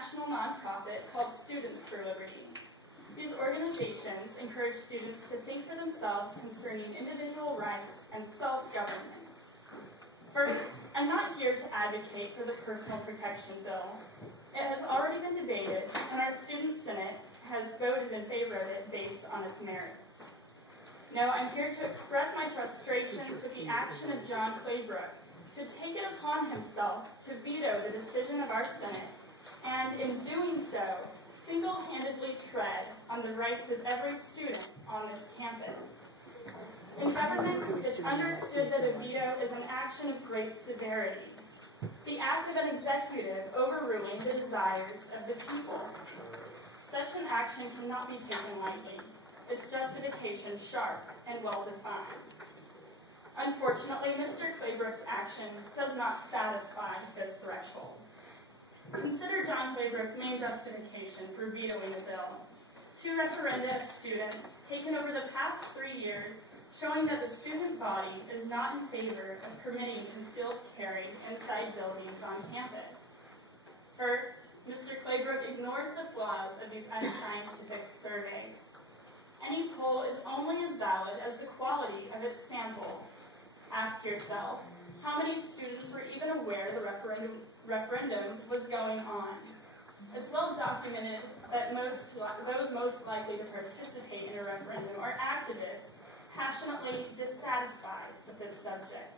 national nonprofit called Students for Liberty. These organizations encourage students to think for themselves concerning individual rights and self-government. First, I'm not here to advocate for the Personal Protection Bill. It has already been debated, and our Student Senate has voted in favor of it based on its merits. No, I'm here to express my frustrations with the action of John Claybrook to take it upon himself to veto the decision of our Senate, and in doing so, single-handedly tread on the rights of every student on this campus. In government, it's understood that a veto is an action of great severity, the act of an executive overruling the desires of the people. Such an action cannot be taken lightly, its justification sharp and well-defined. Unfortunately, Mr. Claybrook's action does not satisfy this threshold. Consider John Claybrook's main justification for vetoing the bill. 2 referenda of students taken over the past 3 years showing that the student body is not in favor of permitting concealed carry inside buildings on campus. First, Mr. Claybrook ignores the flaws of these unscientific surveys. Any poll is only as valid as the quality of its sample. Ask yourself, how many students were even aware the referendum was going on? It's well documented that those most likely to participate in a referendum are activists passionately dissatisfied with this subject.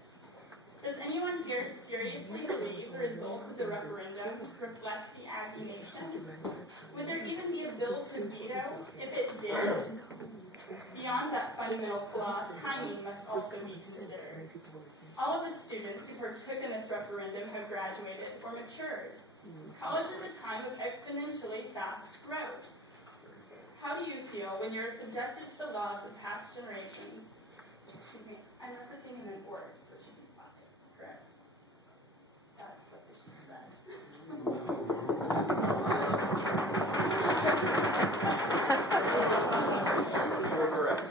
Does anyone here seriously believe the results of the referendum reflect the accusation? Would there even be a bill to veto if it did? Beyond that fundamental flaw, timing must also be considered. All of the students who partook in this referendum have graduated or matured. College is a time of exponentially fast growth. How do you feel when you're subjected to the laws of past generations? Excuse me, I'm representing an org, so it should be pocket, correct? That's what they should say. You're correct.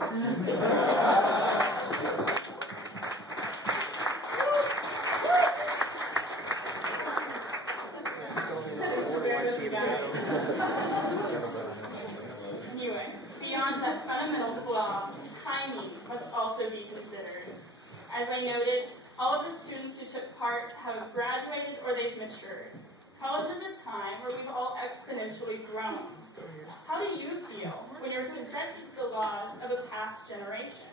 Anyway, beyond that fundamental flaw, timing must also be considered. As I noted, all of the students who took part have graduated or they've matured. College is a time where we've all exponentially grown. How do you feel when you're subjected to the laws of a past generation,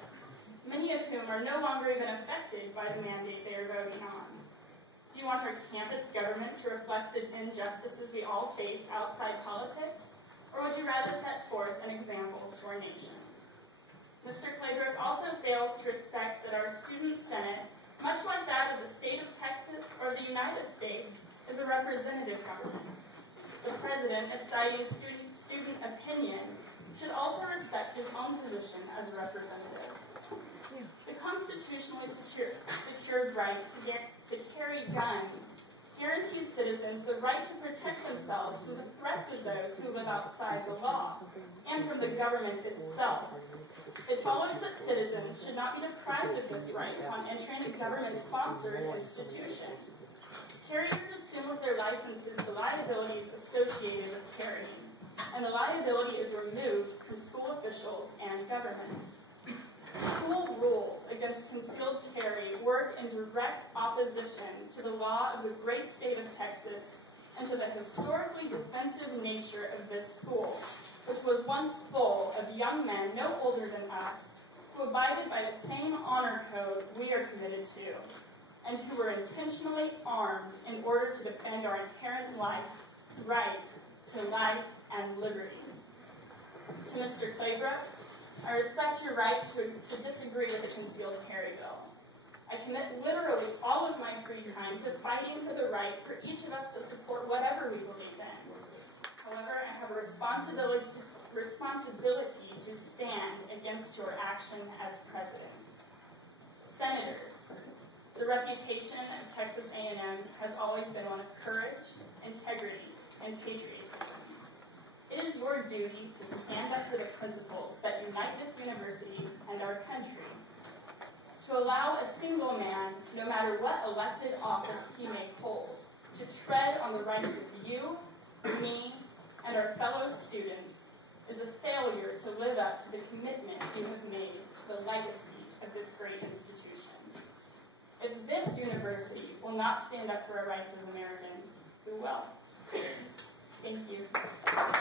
many of whom are no longer even affected by the mandate they are voting on? Do you want our campus government to reflect the injustices we all face outside politics? Or would you rather set forth an example to our nation? Mr. Claybrook also fails to respect that our Student Senate, much like that of the state of Texas or the United States, is a representative government. The president, if citing student opinion, should also respect his own position as a representative. The constitutionally secured right to carry guns guarantees citizens the right to protect themselves from the threats of those who live outside the law and from the government itself. It follows that citizens should not be deprived of this right upon entering a government-sponsored institution. Carriers assume with their licenses the liabilities associated with carrying, and the liability is removed from school officials and government. School rules against concealed carry work in direct opposition to the law of the great state of Texas and to the historically defensive nature of this school, which was once full of young men no older than us, who abided by the same honor code we are committed to, and who were intentionally armed in order to defend our inherent right to life and liberty. To Mr. Claybrook, I respect your right to disagree with the concealed carry bill. I commit literally all of my free time to fighting for the right for each of us to support whatever we believe in. However, I have a responsibility to stand against your action as president. Senators, the reputation of Texas A&M has always been one of courage, integrity, and patriotism. It is your duty to stand up for the principles that unite this university and our country, to allow a single man, no matter what elected office he may hold, to tread on the rights of you, me and our fellow students is a failure to live up to the commitment you have made to the legacy of this great institution. If this university will not stand up for our rights as Americans, who will? Thank you.